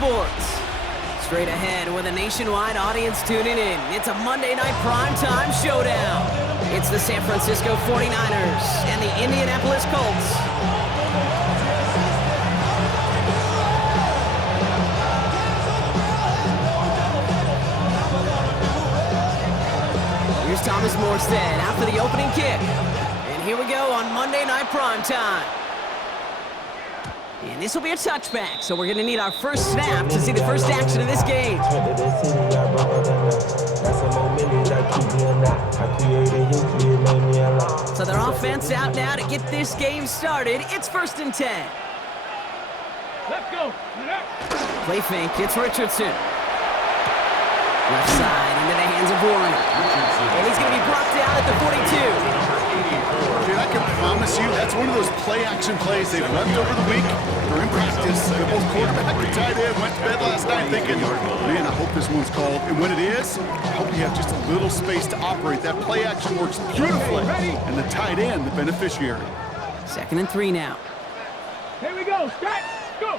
sports. Straight ahead with a nationwide audience tuning in. It's a Monday night primetime showdown. It's the San Francisco 49ers and the Indianapolis Colts. Here's Thomas Morstead out for the opening kick. And here we go on Monday night primetime. And this will be a touchback, so we're going to need our first snap to see the first action of this game. So their offense out now to get this game started. It's 1st and 10. Let's go. Play fake, it's Richardson. Left side into the hands of Warren. And he's going to be brought down at the 42. Dude, I can promise you that's one of those play-action plays they've left over the week during practice. The both quarterback and tight end went to bed last night thinking, man, I hope this one's called. And when it is, I hope you have just a little space to operate. That play-action works beautifully, and the tight end, the beneficiary. 2nd and 3 now. Here we go. Start. Go.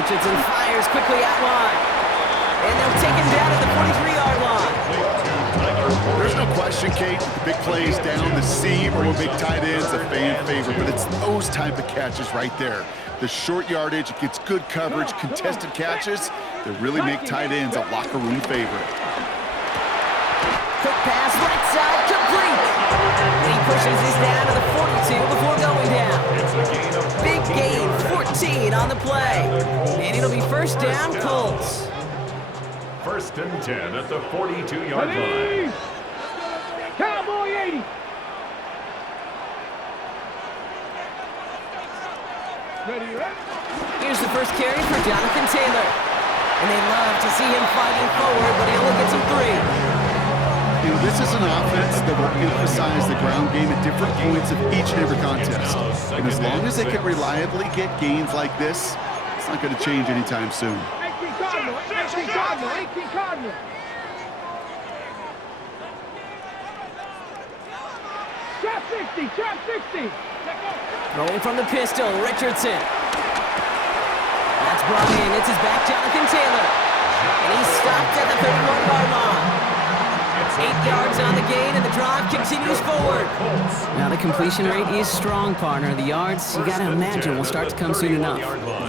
Richardson fires quickly out wide. And they'll take him down at the 43-yard line. There's no question, Kate, that the big plays down the seam or big tight ends a fan favorite, but it's those type of catches right there. The short yardage, it gets good coverage, contested catches that really make tight ends a locker room favorite. Quick pass, right side, complete. And he pushes this down to the 42 before going down. Big gain, 14 on the play. And it'll be 1st down, Colts. 1st and 10 at the 42-yard line. Cowboy 80. Ready, ready. Here's the first carry for Jonathan Taylor. And they love to see him fighting forward, but he only gets him 3. You know, this is an offense that will emphasize the ground game at different points of each and every contest. And as long as they can reliably get gains like this, it's not going to change anytime soon. 18 Cardinal. Trap 60. Rolling from the pistol, Richardson. That's brought in. It's his back, Jonathan Taylor. And he's stopped at the 31-yard line. 8 yards on the gain, and the drive continues forward. Now the completion rate is strong, partner. The yards, you got to imagine, will start to come soon enough.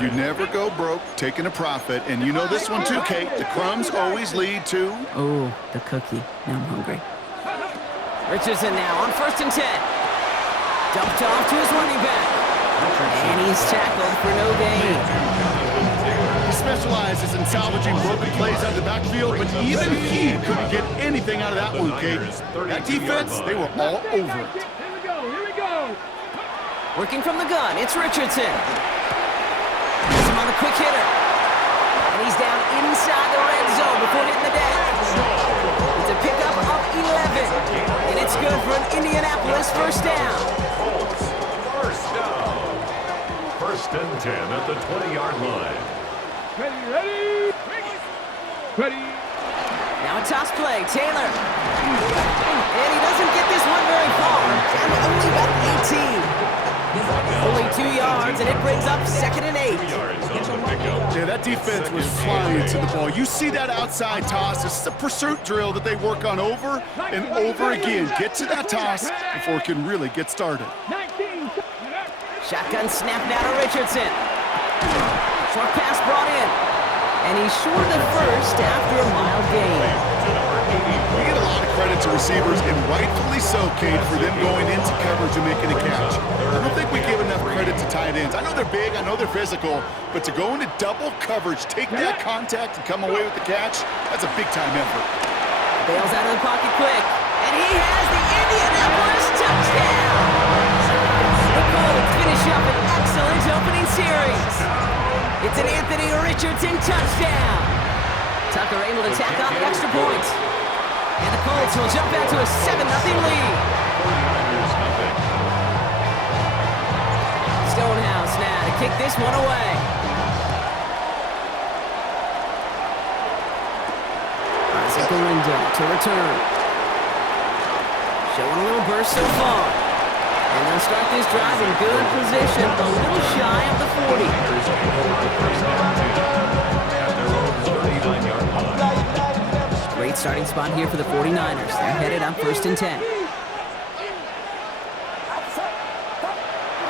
You never go broke taking a profit, and you know this one too, Kate. The crumbs always lead to... Oh, the cookie. Now I'm hungry. Richardson now on 1st and 10. Dumped off to his running back. And he's tackled for no gain. He specializes in salvaging broken plays out of the backfield, but even he couldn't get anything out of that one, Kate. That defense, they were all over it. Here we go. Working from the gun, it's Richardson. Puts him on the quick hitter. And he's down inside the red zone before hitting the deck. It's a pickup of 11. And it's good for an Indianapolis 1st down. 1st and 10 at the 20-yard line. Ready. Now a toss play, Taylor. And he doesn't get this one very far. Down to only about 18. Only 2 yards, and it brings up 2nd and 8. Yeah, that defense was flying to the ball. You see that outside toss. This is a pursuit drill that they work on over and over again. Get to that toss before it can really get started. 19. Shotgun snap now to Richardson. Short pass brought in. And he's short of 1st after a mild gain. We get a lot of credit to receivers, and rightfully so, Kate, for them going into coverage and making a catch. I don't think we give enough credit to tight ends. I know they're big, I know they're physical, but to go into double coverage, take that contact, and come away with the catch, that's a big-time effort. Bails out of the pocket quick. And he has the Indianapolis touchdown! The Colts finish up an excellent opening series. It's an Anthony Richardson touchdown. Tucker able to tack on the extra point. And the Colts will jump out to a 7-0 lead. Stonehouse now to kick this one away. Isaac Galindo to return. Showing a little burst so far. And they'll start this drive in good position, a little shy of the 40. starting spot here for the 49ers. They're headed on 1st and 10.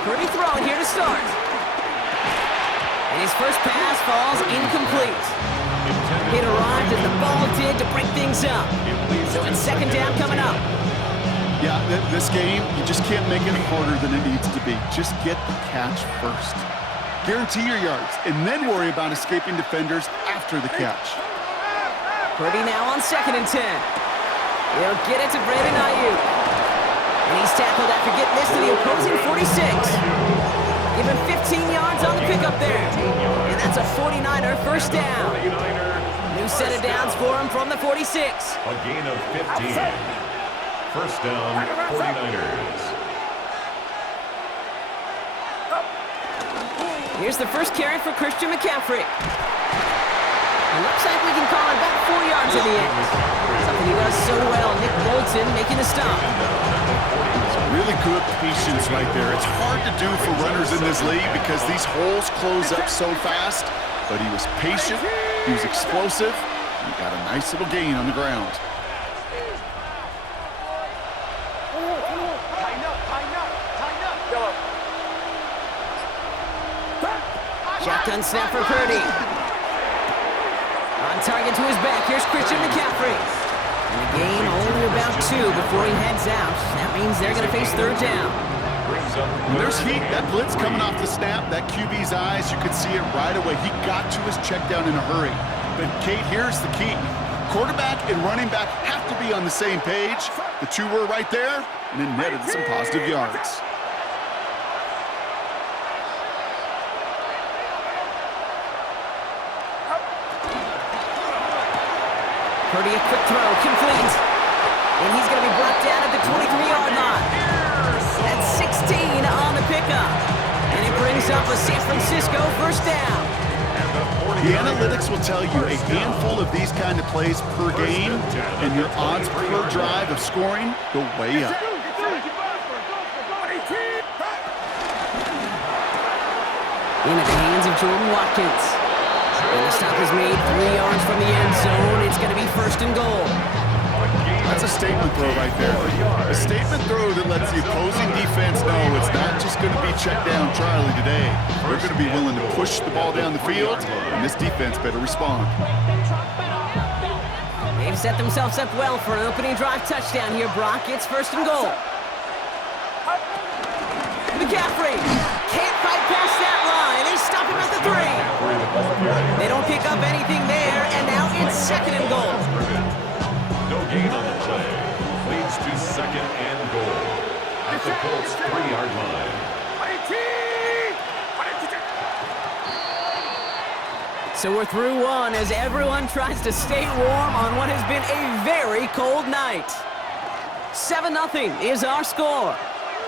Purdy throwing here to start. And his first pass falls incomplete. It arrived as the ball did to break things up. So it's 2nd down coming up. Yeah, this game, you just can't make it harder than it needs to be. Just get the catch first. Guarantee your yards, and then worry about escaping defenders after the catch. Purdy now on 2nd and 10. He'll get it to Brandon Ayuk. And he's tackled after getting this to the opposing 46. Give him 15 yards on the pickup there. And that's a 49er first down. New set of downs for him from the 46. A gain of 15. First down, 49ers. Here's the first carry for Christian McCaffrey. It looks like we can call it about 4 yards in the end. Something he does so well. Nick Bolton making the stop. Really good patience right there. It's hard to do for runners in this league because these holes close up so fast. But he was patient, he was explosive, and he got a nice little gain on the ground. Shotgun snap for Purdy. On target to his back, here's Christian McCaffrey. And the gain only about 2 before he heads out. That means they're going to face 3rd down. And there's heat. That blitz coming off the snap, that QB's eyes, you could see it right away. He got to his check down in a hurry. But, Kate, here's the key. Quarterback and running back have to be on the same page. The two were right there, and it netted some positive yards. Purdy, a quick throw, complete. And he's going to be brought down at the 23-yard line. That's 16 on the pickup. And it brings up a San Francisco first down. The analytics will tell you a handful of these kind of plays per game, and your odds per drive of scoring go way up. Into the hands of Jordan Watkins. And the stop is made 3 yards from the end zone. It's going to be 1st and goal. That's a statement throw right there. A statement throw that lets the opposing defense know it's not just going to be check down Charlie today. They're going to be willing to push the ball down the field, and this defense better respond. They've set themselves up well for an opening drive touchdown here, Brock. It's 1st and goal. McCaffrey can't fight past that line. They stop him at the 3. They don't pick up anything there, and now it's 2nd and goal. No gain on the play. Leads to 2nd and goal. At the Colts 3-yard line. So we're through one as everyone tries to stay warm on what has been a very cold night. 7-0 is our score.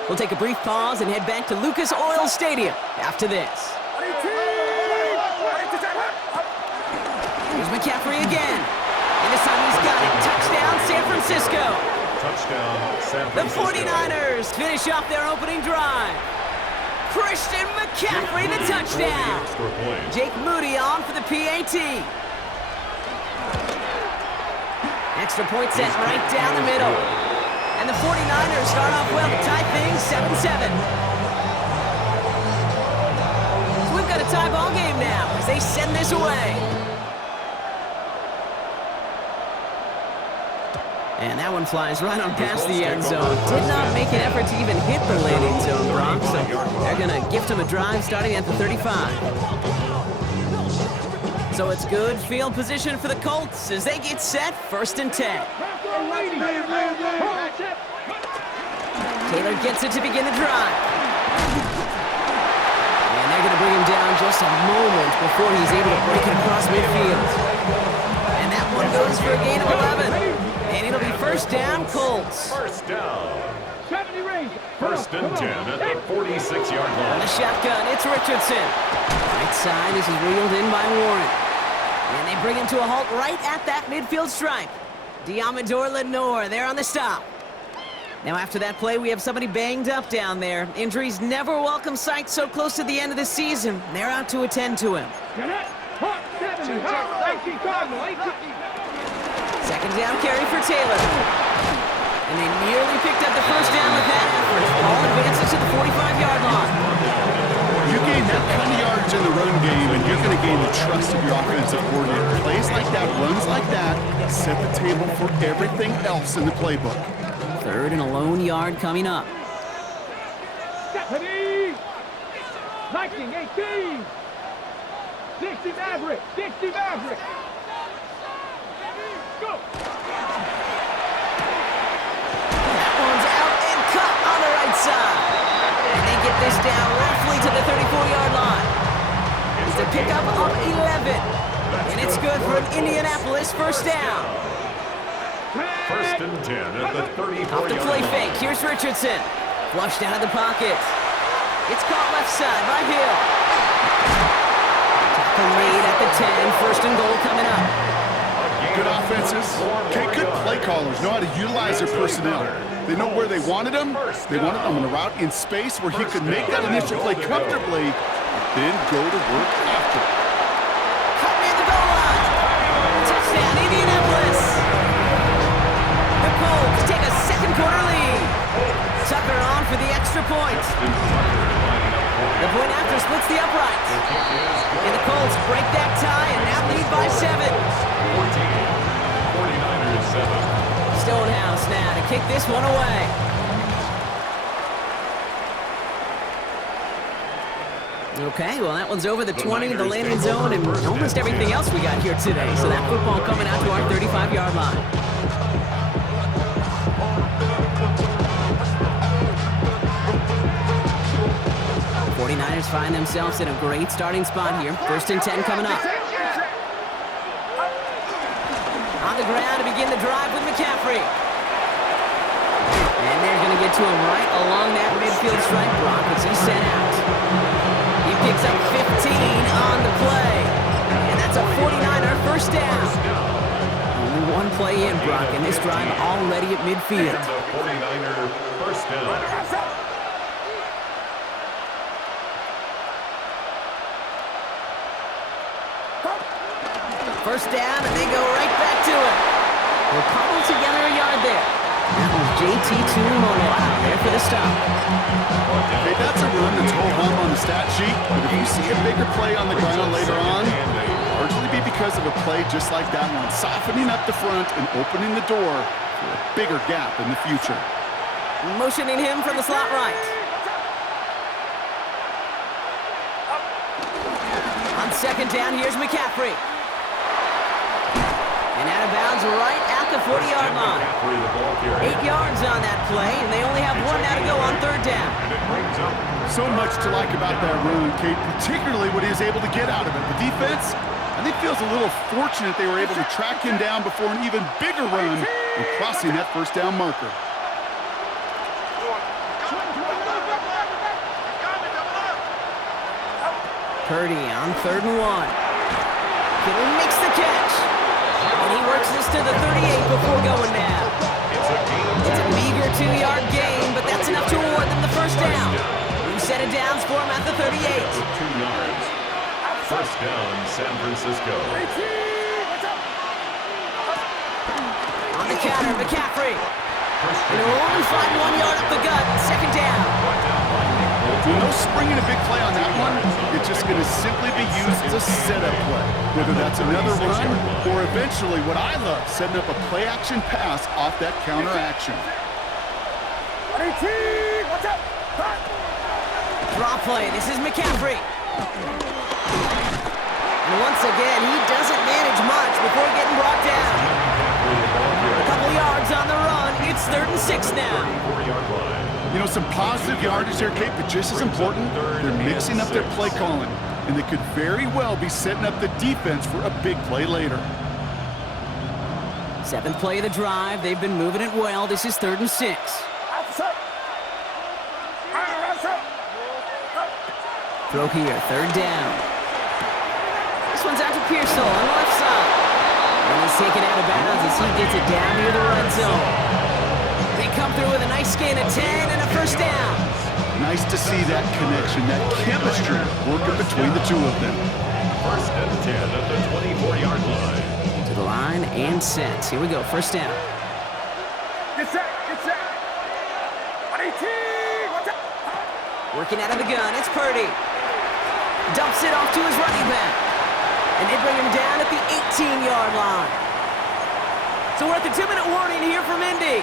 We'll take a brief pause and head back to Lucas Oil Stadium after this. Here's McCaffrey again. And this time he's got it. Touchdown, San Francisco. Touchdown, San Francisco. The 49ers finish off their opening drive. Christian McCaffrey, the touchdown. Jake Moody on for the PAT. Extra point set right down the middle. And the 49ers start off well to tie things 7-7. So we've got a tie ball game now as they send this away. And that one flies right on past the end zone. Did not make an effort to even hit the landing zone, Brock. So they're going to gift him a drive starting at the 35. So it's good field position for the Colts as they get set 1st and 10. Taylor gets it to begin the drive. And they're going to bring him down just a moment before he's able to break it across midfield. And that one goes for a gain of 11. And it'll be 1st down, Colts. 1st down. 1st and 10 at the 46-yard On line. the shotgun, it's Richardson. Right side, this is reeled in by Warren. And they bring him to a halt right at that midfield stripe. Diamador Lenore there on the stop. Now after that play, we have somebody banged up down there. Injuries never a welcome sight so close to the end of the season. They're out to attend to him. 2nd Second down carry for Taylor. And they nearly picked up the first down with that effort. Ball advances to the 45-yard line. You gain that kind of yardage in the run game, and you're going to gain the trust of your offensive coordinator. Plays like that, runs like that, set the table for everything else in the playbook. Third and a lone yard coming up. Stephanie! Viking 18! 60 Maverick! 60 Maverick! Go! That one's out and cut on the right side. And they get this down roughly to the 34-yard line. It's a pickup of 11. And it's good for an Indianapolis first down. First and 10 at the 34-yard Off the play line. fake. Here's Richardson. Flushed out of the pocket. It's caught left side by Hill. Tackle made at the 10. First and goal coming up. Good offenses. Okay, good play callers know how to utilize their personnel. They know where they wanted them. They wanted them on a route in space where he could make that initial play comfortably, then go to work after. Cut near the goal line. Touchdown, Indianapolis. The Colts take a second quarter lead. Tucker on for the extra point. The point after splits the uprights. And the Colts break that tie and now lead by 7. 49ers 7. Stonehouse now to kick this one away. Okay, well that one's over the 20, the landing zone, and almost everything else we got here today. So that football coming out to our 35-yard line. The 49ers find themselves in a great starting spot here. First and 10 coming up. On the ground to begin the drive with McCaffrey. And they're going to get to him right along that midfield stripe block as he's sent out. He picks up 15 on the play. And that's a 49er first down. Only one play in, Brock, and this drive already at midfield. The 49er first down. First down, and they go right back to it. We'll cobble together a yard there. That was JT Tuimono out there for the stop. Hey, that's a run that's ho-hum on the stat sheet, but if you see a bigger play on the ground later on, it'll largely be because of a play just like that one, softening up the front and opening the door for a bigger gap in the future. Motioning him from the slot right. On second down, here's McCaffrey. And out of bounds right at the 40-yard line. 8 yards on that play, and they only have one now to go on third down. So much to like about that run, Kate, particularly what he was able to get out of it. The defense, I think, feels a little fortunate they were able to track him down before an even bigger run and crossing that first down marker. Purdy on third and 1. Kittle makes the catch. And he works this to the 38 before going down. It's a meager 2-yard gain, but that's enough to award them the first down. New set of downs for him at the 38. 2 yards. First down, San Francisco. On the counter, McCaffrey. And he'll only find 1 yard up the gut. Second down. No springing a big play on that one. It's just going to simply be used as a setup play. Whether that's another run or eventually what I love, setting up a play-action pass off that counter action. Draw play. This is McCaffrey. And once again, he doesn't manage much before getting brought down. A couple yards on the run. It's third and 6 now. 4-yard line. You know, some positive yardage there, Kate, but just as important, they're mixing up their play calling, and they could very well be setting up the defense for a big play later. 7th play of the drive. They've been moving it well. This is third and 6. Throw here, third down. This one's out to Pearsall on the left side. And he's taken out of bounds as he gets it down near the red zone. They come through with a nice gain of 10 and a first down. Nice to see that connection, that chemistry working between the two of them. First and 10 at the 24-yard line. To the line, again and set. Here we go, first down. Get set, get set. 118, what's up? Working out of the gun, it's Purdy. Dumps it off to his running back. And they bring him down at the 18-yard line. So we're at the 2-minute warning here from Indy.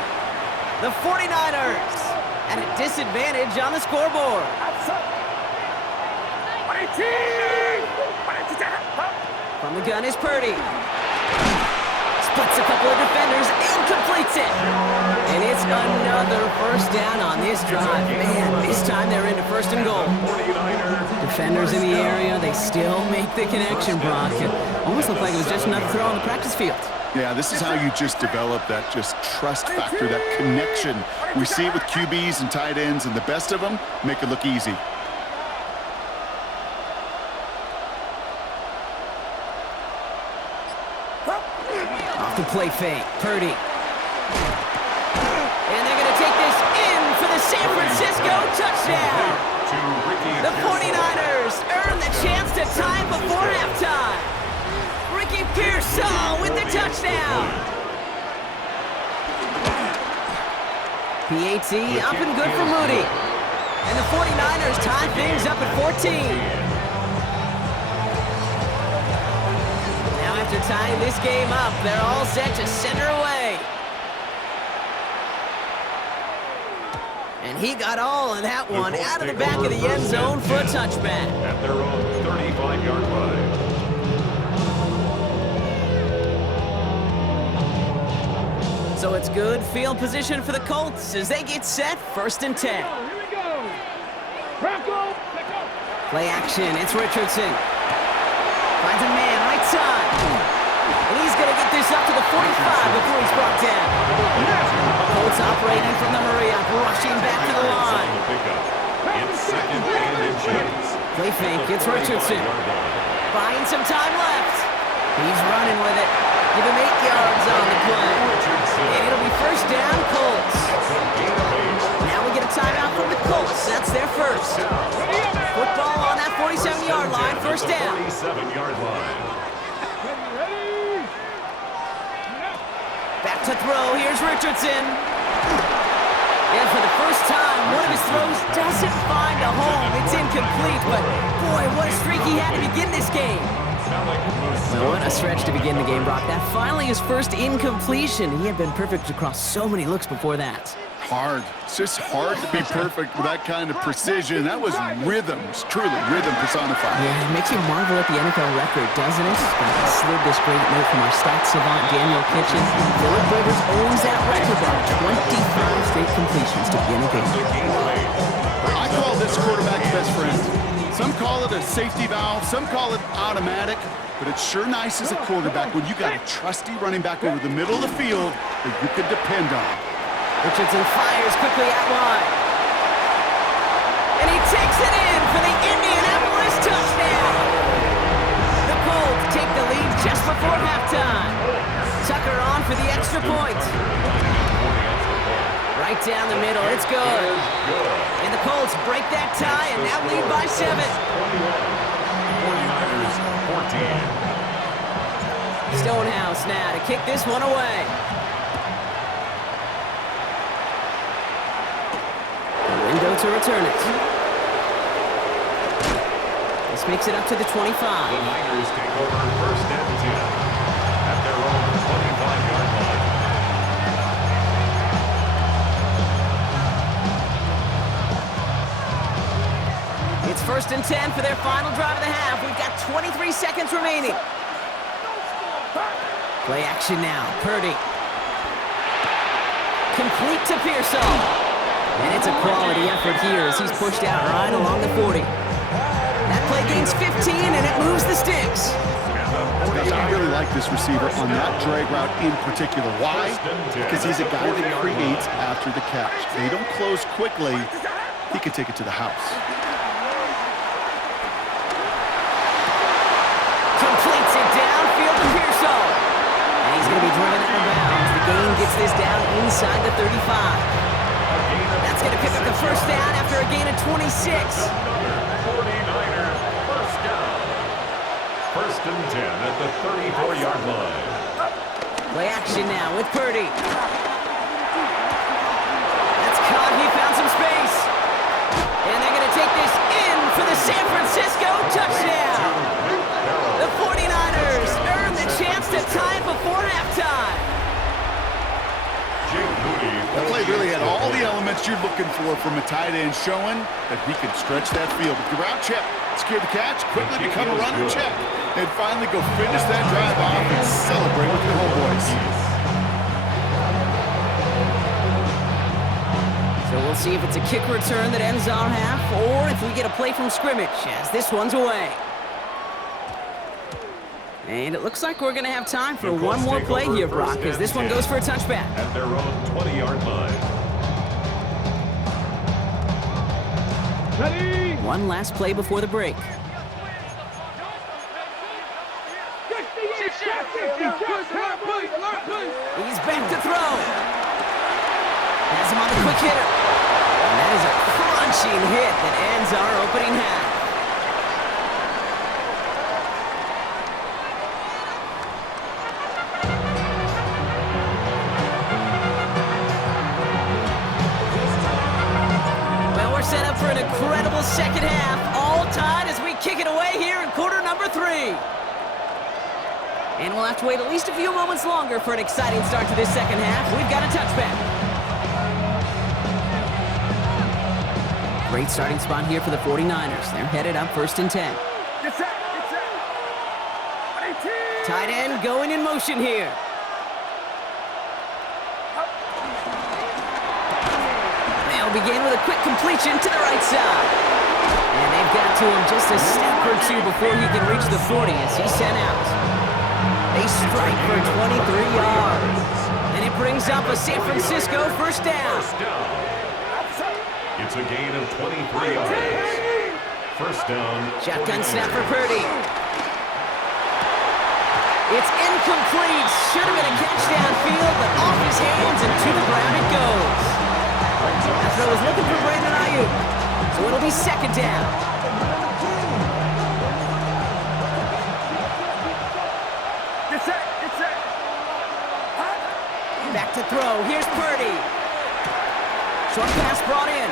The 49ers at a disadvantage on the scoreboard. Outside. 118, 118. From the gun is Purdy. Splits a couple of defenders and completes it. And it's another first down on this drive. Man, this time they're into first and goal. Defenders in the area, they still make the connection, Brock. It almost looked like it was just another throw on the practice field. Yeah, this is how you just develop that just trust factor, that connection. We see it with QBs and tight ends, and the best of them make it look easy. Off the play fake, Purdy. And they're going to take this in for the San Francisco touchdown. The 49ers earn the chance to tie it before halftime. Ricky Pearsall with the touchdown. PAT up and good for Moody. And the 49ers tie things up at 14. Now after tying this game up, they're all set to send her away. And he got all of that one out of the back of the end zone for a touchback. At their own 35-yard line. So it's good field position for the Colts as they get set, first and 10. Here we go. Bronco, let's go. Play action, it's Richardson. Finds a man, right side. And he's going to get this up to the 45 before he's brought down. Colts operating from the hurry-up, rushing back to the line. It's second and inches. Play fake, it's Richardson. Buying some time left. He's running with it. Give him 8 yards on the play. And it'll be first down, Colts. Now we get a timeout from the Colts. That's their first. Football on that 47-yard line, first down. 47-yard line. Ready? Back to throw, here's Richardson. And for the first time, one of his throws doesn't find a home. It's incomplete, but boy, what a streak he had to begin this game. Well, what a stretch to begin the game, Brock. That finally his first incompletion. He had been perfect across so many looks before that. Hard. It's just hard to be perfect with that kind of precision. That was rhythm. It's truly rhythm personified. Yeah, it makes you marvel at the NFL record, doesn't it? I slid this great note from our stats savant, Daniel Kitchen. Philip Rivers owns that record by 25 straight completions to begin a game. I call this quarterback's best friend. Some call it a safety valve, some call it automatic, but it's sure nice as a quarterback when you got a trusty running back over the middle of the field that you could depend on. Richardson fires quickly out wide. And he takes it in for the Indianapolis touchdown. The Colts take the lead just before halftime. Tucker on for the extra point. Right down the middle, it's good. And the Colts break that tie and now lead by 7. 49ers 14. Stonehouse now to kick this one away. Window to return it. This makes it up to the 25. The Niners take over first and 10 at their own 25-yard line. It's first and 10 for their final drive of the half. We've got 23 seconds remaining. Play action now. Purdy. Complete to Pearsall. And it's a quality effort here as he's pushed out right along the 40. That play gains 15 and it moves the sticks. I really like this receiver on that drag route in particular. Why? Because he's a guy that creates after the catch. They don't close quickly. He can take it to the house. Completes it downfield to Pearsall. And he's going to be driven out of bounds. The gain gets this down inside the 35. That's going to pick up the first down after a gain of 26. 49er first down. First and 10 at the 34-yard line. Play action now with Purdy. That's caught. He found some space. And they're going to take this in for the San Francisco touchdown. The 49ers earn the chance to tie it before halftime. That play really had all the elements you're looking for from a tight end, showing that he can stretch that field. With the route check, secure the catch, quickly become a runner check, and finally go finish that drive off and celebrate with your homeboys. So we'll see if it's a kick return that ends our half, or if we get a play from scrimmage, as this one's away. And it looks like we're going to have time for one more play here, Brock, as this one goes for a touchback. At their own 20-yard line. Ready? One last play before the break. He's He's back to throw. Has him on the quick hitter. And that is a crunching hit that ends our opening half. Set up for an incredible second half, all tied as we kick it away here in quarter number 3. And we'll have to wait at least a few moments longer for an exciting start to this second half. We've got a touchback. Great starting spot here for the 49ers. They're headed up 1st and 10. Get set. Tight end going in motion here. Begin with a quick completion to the right side. And they've got to him just a step or two before he can reach the 40 as he's sent out. They strike for 23 yards. And it brings up a San Francisco first down. It's a gain of 23 yards. First down. Shotgun snap for Purdy. It's incomplete. Should have been a catch downfield, but off his hands and to the ground it goes. That throw is looking for Brandon Ayuk. So it'll be second down. Get set. Back to throw. Here's Purdy. Short pass brought in.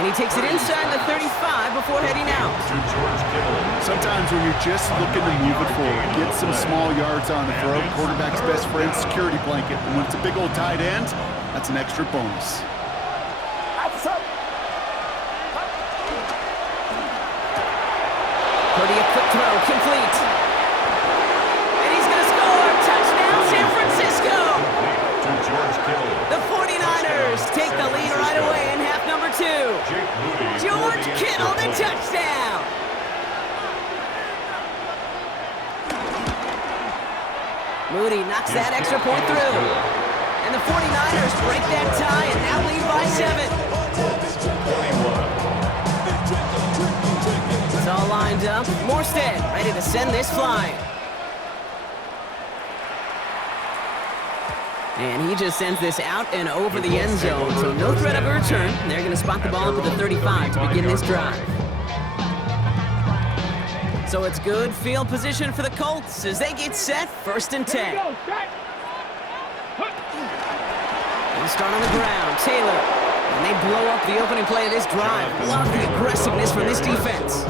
And he takes it inside the 35 before heading out. Sometimes when you're just looking to move it forward, get some small yards on the throw, quarterback's best friend, security blanket. And when it's a big old tight end, that's an extra bonus. Purdy, a quick throw, complete. And he's going to score. Touchdown, San Francisco. The 49ers take the lead right away in half number 2. George Kittle, the touchdown. Moody knocks that extra point through. And the 49ers break that tie and now lead by 7. It's all lined up. Morstead ready to send this flying. And he just sends this out and over the end zone, so no threat of a return. They're going to spot the ball up at the 35 to begin this drive. So it's good field position for the Colts as they get set, 1st and 10. They'll start on the ground. Taylor. And they blow up the opening play of this drive. Love the aggressiveness from this defense.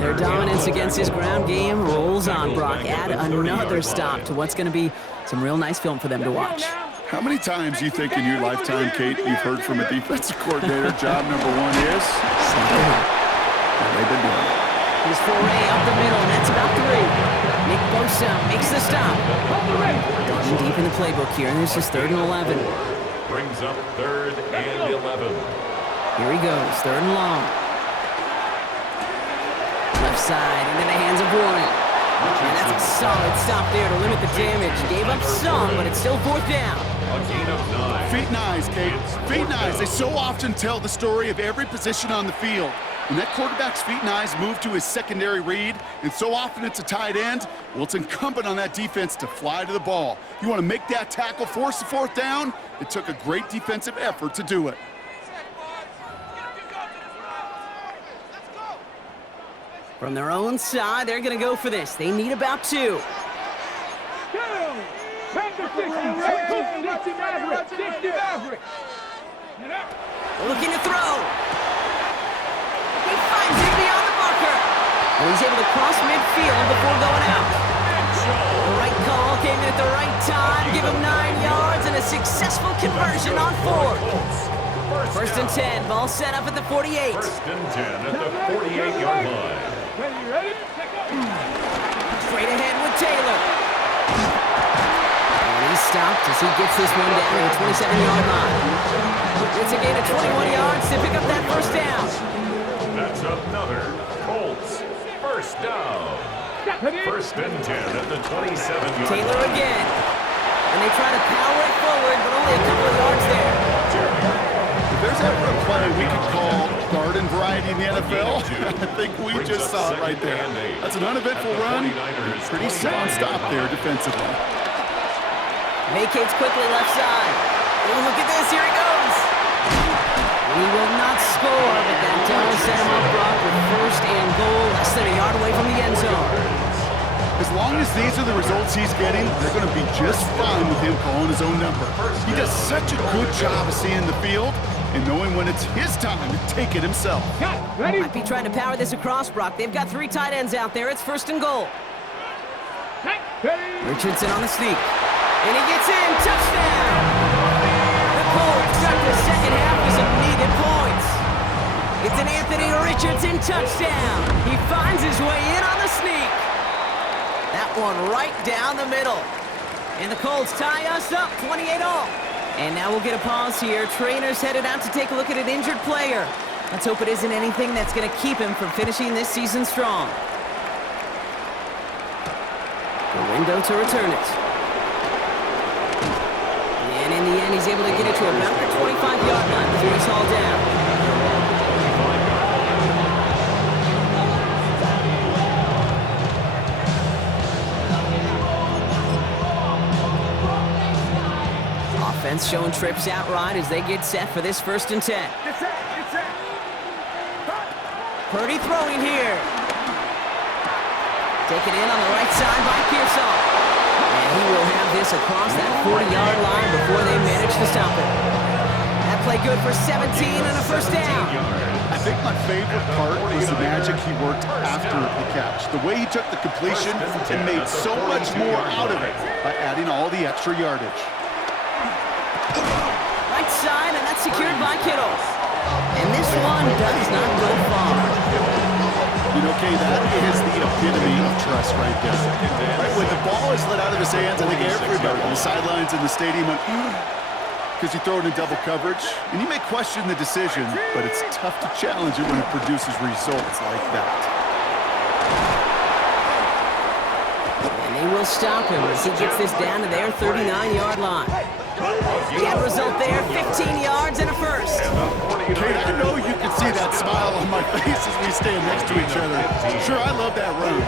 Their dominance against this ground game rolls on, Brock. Add another stop to what's going to be some real nice film for them to watch. How many times do you think in your lifetime, Kate, you've heard from a defensive coordinator, job number 1 is? And they've been doing it. Here's foray up the middle, and that's about 3. Nick Bosa makes the stop. Going deep in the playbook here, and this is 3rd and 11. Brings up 3rd and 11. Here he goes, 3rd and long. Left side into the hands of Warren. And that's a solid stop there to limit the damage. Gave up some, but it's still 4th down. A gain of 9. Feet and eyes, Kate. Feet and eyes. They so often tell the story of every position on the field. When that quarterback's feet and eyes move to his secondary read, and so often it's a tight end, well, it's incumbent on that defense to fly to the ball. You want to make that tackle, force the 4th down? It took a great defensive effort to do it. From their own side, they're going to go for this. They need about 2. Back to 60. 60 Maverick. 60 Maverick. Looking to throw. He finds it beyond the marker. And he's able to cross midfield before going out. The right call came in at the right time. Give him 9 yards and a successful conversion on 4. First and 10. Ball set up at the 48. First and 10 at the 48-yard line. Ready? Straight ahead with Taylor. And he's stopped as he gets this one down at the 27-yard line. It's a gain of 21 yards to pick up that first down. That's another Colts first down. First and 10 at the 27-yard Taylor line. again. And they try to power it forward, but only a couple of yards there. If there's ever a play we could call garden variety in the NFL, I think we just saw it right there. That's an uneventful run. Pretty sound stop there defensively. Vacates quickly left side. Oh, look at this. Here he goes. He will not score, but that does set him up, Brock, with first and goal, less than a yard away from the end zone. As long as these are the results he's getting, they're going to be just fine with him calling his own number. He does such a good job of seeing the field and knowing when it's his time to take it himself. Might be trying to power this across, Brock. They've got 3 tight ends out there. It's first and goal. Richardson on the sneak. And he gets in. Touchdown! The Colts got the second half with some needed points. It's an Anthony Richardson touchdown. He finds his way in on the sneak. That one right down the middle. And the Colts tie us up 28-all. And now we'll get a pause here. Trainer's headed out to take a look at an injured player. Let's hope it isn't anything that's going to keep him from finishing this season strong. The window to return it. And in the end, he's able to get it to about the 25-yard line before he's hauled down. Offense showing trips out right as they get set for this first and 10. Purdy throwing here. Taken in on the right side by Pearsall. And he will have this across that 40-yard line before they manage to stop it. That play good for 17 and a first down. I think my favorite part was the magic he worked after the catch. The way he took the completion and made so much more out of it by adding all the extra yardage. Right side, and that's secured by Kittle. And this one does not go far. You know, Kay, that is the epitome of trust right there. Right, when the ball is let out of his hands, I think everybody on the sidelines in the stadium went, because you throw it in double coverage, and you may question the decision, but it's tough to challenge it when it produces results like that. And they will stop him as he gets this down to their 39-yard line. The end result there, 15 yards and a first. Kate, I know you can see that smile on my face as we stand next to each other. Sure, I love that run,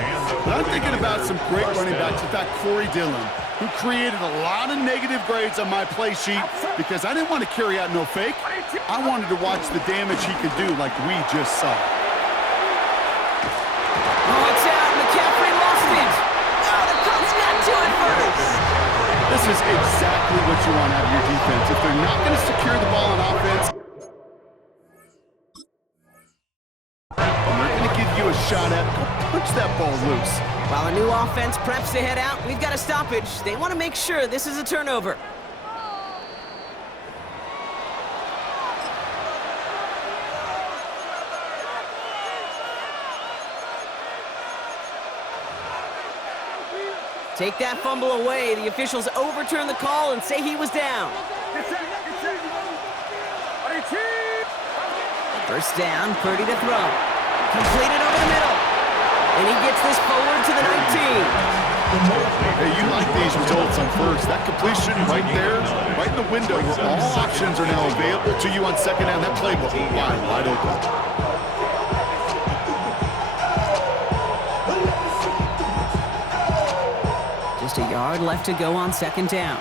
but I'm thinking about some great running backs. In fact, Corey Dillon, who created a lot of negative grades on my play sheet because I didn't want to carry out no fake. I wanted to watch the damage he could do like we just saw. Oh, it's out. McCaffrey lost it. Oh, the Colts got to it first. This is exactly what you want out of your defense. If they're not going to secure the ball on offense, and they're going to give you a shot at, go punch that ball loose. While a new offense preps to head out, we've got a stoppage. They want to make sure this is a turnover. Take that fumble away. The officials overturn the call and say he was down. First down, Purdy to throw. Completed over the middle. And he gets this forward to the 19. Hey, you like these results on first. That completion right there, right in the window where all options are now available to you on second down. That playbook wide open. Just a yard left to go on second down.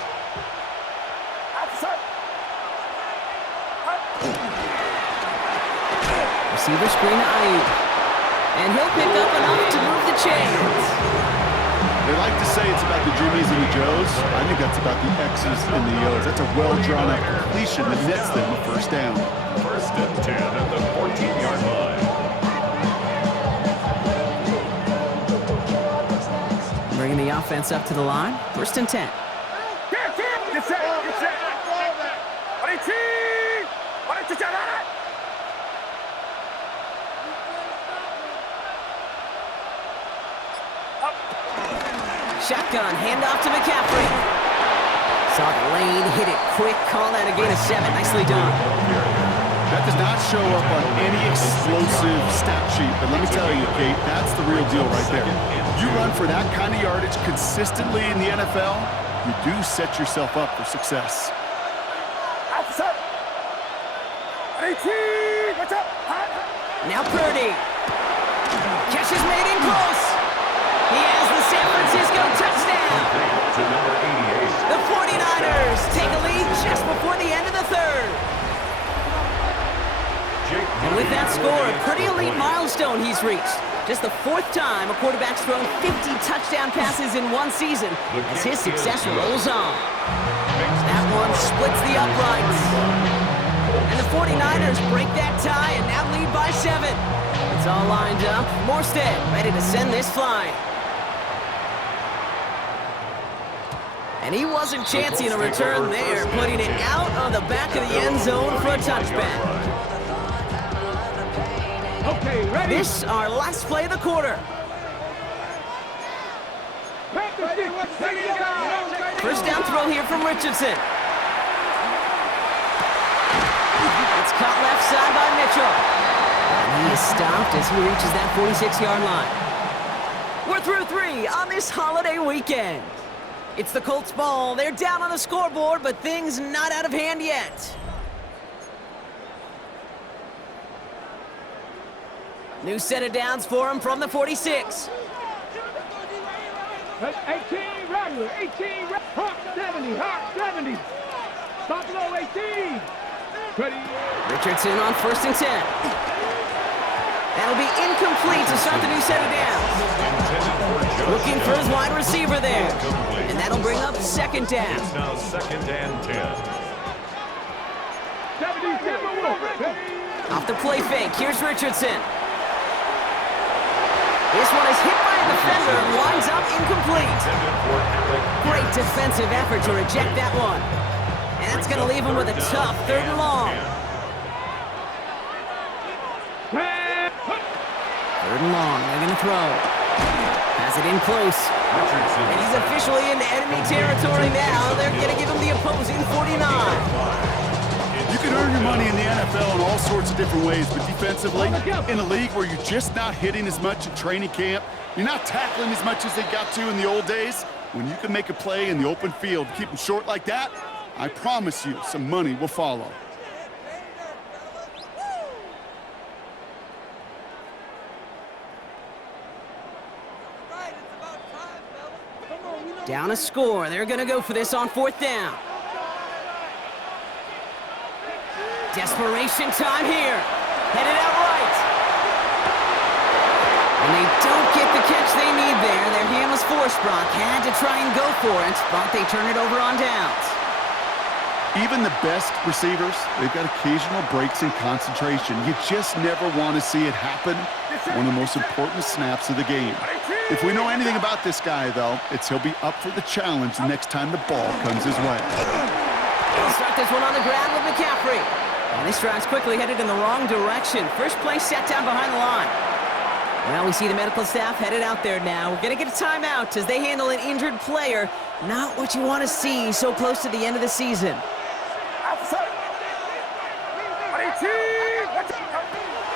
Receiver screen to Ayuk. And he'll pick up enough to move the chains. They They like to say it's about the Jimmies and the Joes. I think that's about the X's and the O's. That's a well-drawn-up completion that nets them a first down. First and 10 at the 14-yard line. Bringing the offense up to the line. First and 10. Get set. Get set. Shotgun, handoff to McCaffrey. Saw the lane, hit it quick, call that a gain of 7. Nicely done. That does not show up on any explosive stat sheet, but let me tell you, Kate, that's the real deal right there. You run for that kind of yardage consistently in the NFL, you do set yourself up for success. Now Purdy. Catch is made in close. He has the San Francisco touchdown. To number 88. The 49ers take a lead just before the end of the third. And with that score, a pretty elite milestone he's reached. Just the 4th time a quarterback's thrown 50 touchdown passes in one season as his success rolls on. That one splits the uprights. And the 49ers break that tie and now lead by 7. It's all lined up. Morstead ready to send this flying. And he wasn't chancing a return there, putting it out on the back of the end zone for a touchback. Okay, ready. This our last play of the quarter. First down throw here from Richardson. It's caught left side by Mitchell. And he is stopped as he reaches that 46-yard line. We're through 3 on this holiday weekend. It's the Colts ball. They're down on the scoreboard, but things not out of hand yet. New set of downs for him from the 46. 18, regular. 18, Hawk 70, Hawk 70. Buffalo 18. Ready. Richardson on first and 10. That'll be incomplete to start the new set of downs. Looking for his wide receiver there. And that'll bring up second down. It's now second and 10. 77. Off the play fake, here's Richardson. This one is hit by a defender and winds up incomplete. Great defensive effort to reject that one. And that's going to leave him with a tough 3rd and long. 3rd and long, they're going to throw. Has it in close. And he's officially into enemy territory now. They're going to give him the opposing 49. You can earn your money in the NFL in all sorts of different ways, but defensively, in a league where you're just not hitting as much in training camp, you're not tackling as much as they got to in the old days, when you can make a play in the open field, keep them short like that, I promise you some money will follow. Down a score. They're going to go for this on 4th down. Desperation time here. Headed out right. And they don't get the catch they need there. Their hand was forced. Brock had to try and go for it, but they turn it over on downs. Even the best receivers, they've got occasional breaks in concentration. You just never want to see it happen. One of the most important snaps of the game. If we know anything about this guy, though, it's he'll be up for the challenge the next time the ball comes his way. They'll start this one on the ground with McCaffrey. And this drive's quickly headed in the wrong direction. First play set down behind the line. Well, we see the medical staff headed out there now. We're going to get a timeout as they handle an injured player. Not what you want to see so close to the end of the season.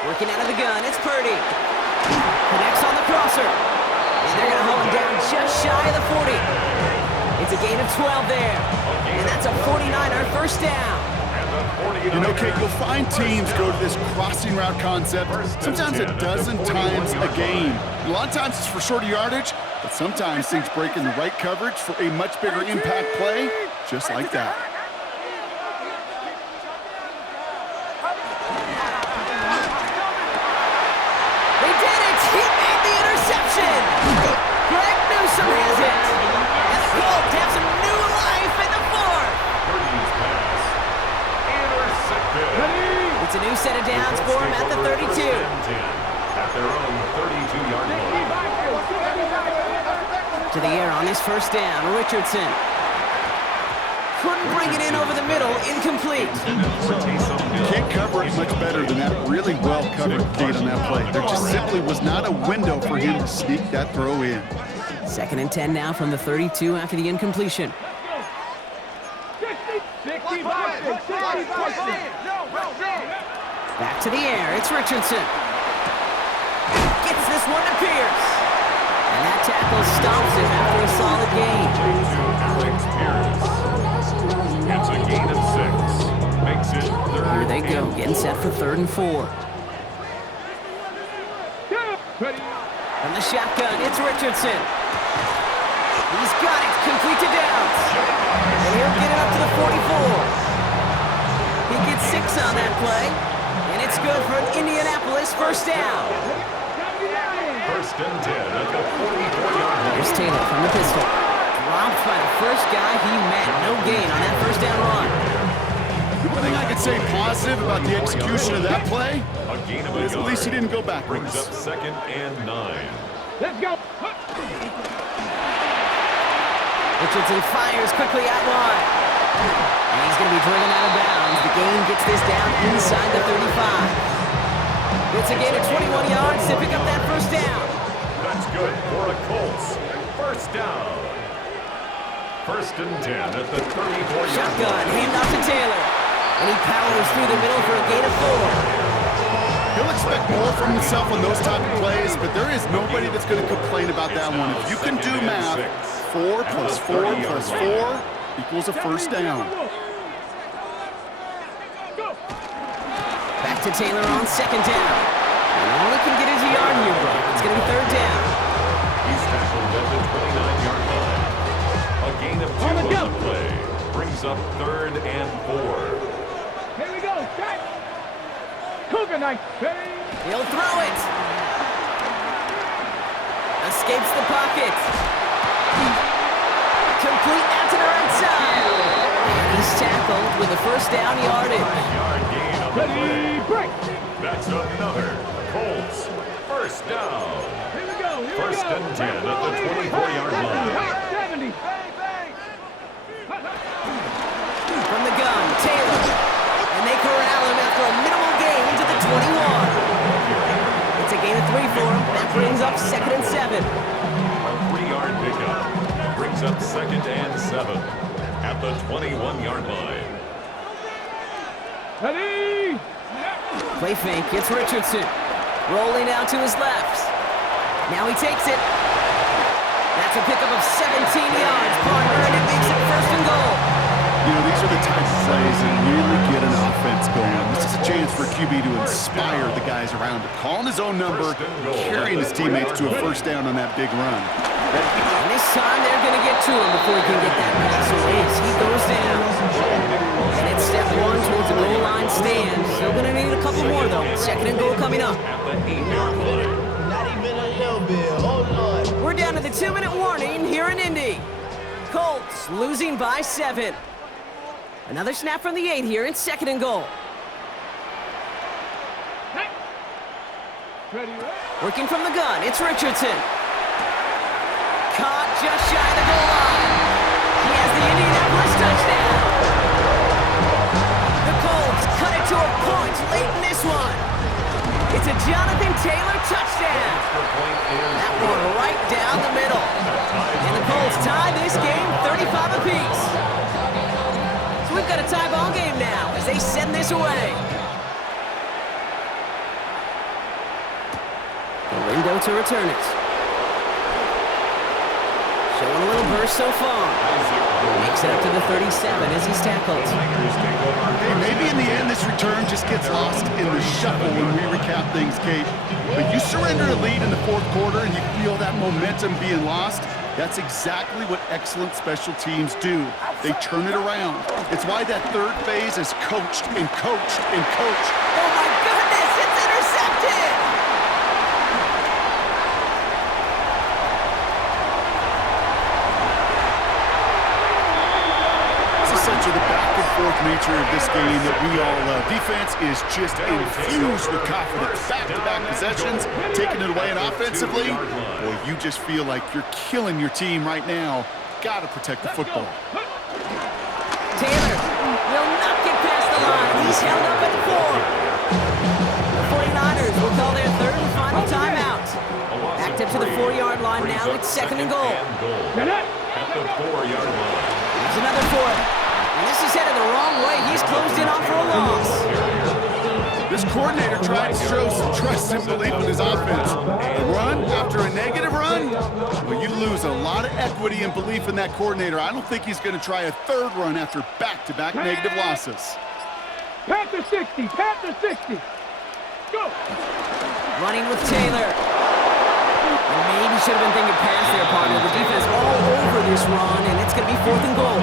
Working out of the gun, it's Purdy. Connects on the crosser. And they're going to hold him down just shy of the 40. It's a gain of 12 there. And that's a 49er first down. You know, Kate, you'll find teams go to this crossing route concept sometimes a dozen times a game. A lot of times it's for shorter yardage, but sometimes things break in the right coverage for a much bigger impact play, just like that. They did it! He made the interception! Greg Newsome has it! downs for him at the 32. First and 10 at their own 32-yard line. To the air on his first down, Richardson. Couldn't bring it in over the middle, incomplete. Can't cover it much better than that really well-covered gate on that play. There just simply was not a window for him to sneak that throw in. 2nd and 10 now from the 32 after the incompletion. Back to the air, it's Richardson. Gets this one to Pierce. And that tackle stops him after a solid gain. To Alex Pierce. It's a gain of 6. Makes it 3rd. Here they go, getting set for 3rd and 4. From the shotgun, it's Richardson. He's got it, complete to Downs. And he'll get it up to the 44. He gets 6 on that play. And it's good for an Indianapolis first down. First and 10 at the 44-yard line. Here's Taylor from the pistol. Dropped by the first guy he met. No gain on that first down run. The one thing I could say positive about the execution of that play A gain of a is at least he yard. didn't go Brings backwards. up 2nd and 9. Let's go. Richardson fires quickly out wide. And he's going to be driven out of bounds. The gain gets this down inside the 35. It's a gain of 21 yards to pick up that first down. That's good for a Colts. First down. First and 10 at the 34-yard Shotgun, line. handoff to Taylor. And he powers through the middle for a gain of 4. He'll expect more from himself on those type of plays, but there is nobody that's going to complain about that one. If you can do math, 4 plus 4 plus 4 equals a first down. Back to Taylor on 2nd down. And all he can get is a yard here, bro. It's going to be 3rd down. He's tackled at the 29-yard line. A gain of 2 on the play. Brings up 3rd and 4. Here we go. Strike. Cougar night. He'll throw it. Escapes the pocket. Complete out to the right side. And he's tackled with a first down yardage. 5-yard gain on the play. Ready, break. That's another Colts first down. Here we go. Here First we go. and 10 at the 24-yard line. 70. From the gun, Taylor. And they corral him after a minimal gain to the 21. It's a gain of 3 for him. That brings up 2nd and 7. A 3-yard pickup brings up 2nd and 7 at the 21-yard line. Ready. Play fake, it's Richardson. Rolling out to his left. Now he takes it. That's a pickup of 17 yards, partner, and it makes it 1st and goal. You know, these are the type of plays that really get an offense going. This is a chance for QB to inspire the guys around him. Calling his own number, carrying his teammates to a first down on that big run. And this time they're going to get to him before he can get that pass away as he goes down. And it's step 1 towards the goal line stand. Still going to need a couple more, though. 2nd and goal coming up. At the 8-yard line. Not even a little bit. Hold on. We're down to the 2-minute warning here in Indy. Colts losing by 7. Another snap from the 8 here in 2nd and goal. Ready. Working from the gun, it's Richardson. Caught just shy of the goal line. He has the Indianapolis touchdown. The Colts cut it to a point late in this one. It's a Jonathan Taylor touchdown. That one right down the middle. And the Colts tie this game 35 apiece. So we've got a tie ball game now as they send this away. Window to return it. Showing a little burst so far. Makes it up to the 37 as he's tackled. Hey, maybe in the end this return just gets lost in the shuffle when we recap things, Kate. But you surrender a lead in the 4th quarter and you feel that momentum being lost. That's exactly what excellent special teams do. They turn it around. It's why that 3rd phase is coached and coached and coached. Oh my goodness, it's intercepted! It's essentially the back and fourth nature of this game that we all love. Defense is just infused with confidence. Back-to-back possessions, taking it away, and offensively, boy, you just feel like you're killing your team right now. Got to protect the football. Taylor will not get past the line. He's held up at the 4. The 49ers will call their third and final timeout. Backed up to the 4-yard line now. It's second and goal. At the 4-yard line. There's another 4. And this is headed the wrong way. He's closed in on for a loss. This coordinator tried to show some trust and belief in his offense. A run after a negative run? Well, you lose a lot of equity and belief in that coordinator. I don't think he's going to try a third run after back-to-back negative losses. Panther 60, Panther 60. Go. Running with Taylor. And maybe should have been thinking pass there, partner. The defense all over this run, and it's going to be 4th and goal.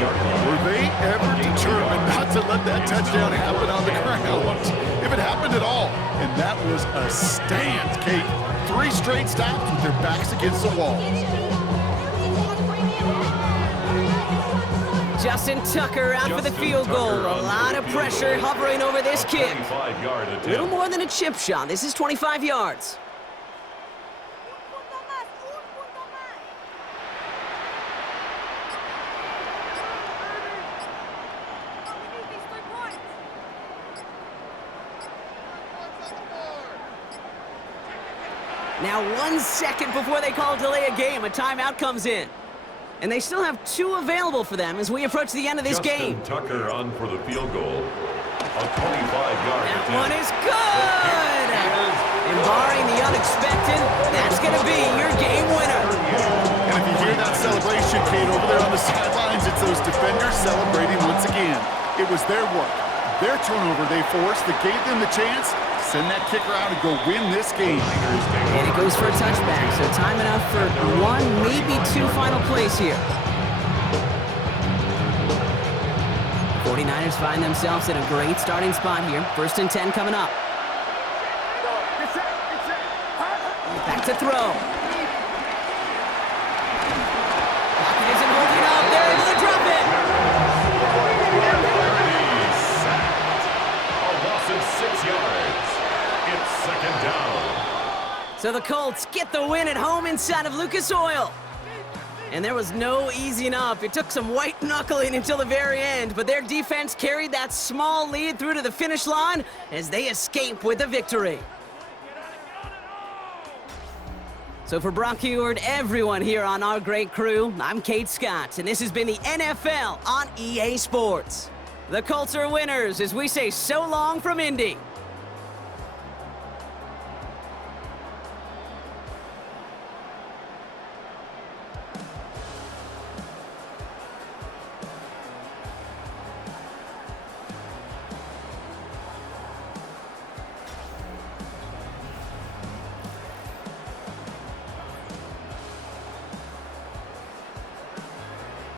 Were they ever determined not to let that touchdown happen on the ground? If it happened at all. And that was a stand, Kate. 3 straight stops with their backs against the wall. Justin Tucker out for the field goal. A lot of pressure hovering over this kick. A little more than a chip shot. This is 25 yards. Now 1 second before they call delay a game, a timeout comes in. And they still have 2 available for them as we approach the end of this game. Tucker on for the field goal. A 25-yard That attempt. one is good! And barring the unexpected, that's going to be your game winner. And if you hear that celebration, Kate, over there on the sidelines, it's those defenders celebrating once again. It was their work, their turnover they forced that gave them the chance to send that kicker out and go win this game. And it goes for a touchback, so time enough for 1, maybe 2 final plays here. 49ers find themselves in a great starting spot here. 1st and 10 coming up. Back to throw. Pocket isn't holding up. They're able to drop it. A loss of 6 yards. It's 2nd down. So the Colts get the win at home inside of Lucas Oil. And there was no easing up. It took some white knuckling until the very end, but their defense carried that small lead through to the finish line as they escape with a victory. So for Brock Heward, everyone here on our great crew, I'm Kate Scott, and this has been the NFL on EA Sports. The Colts are winners as we say so long from Indy.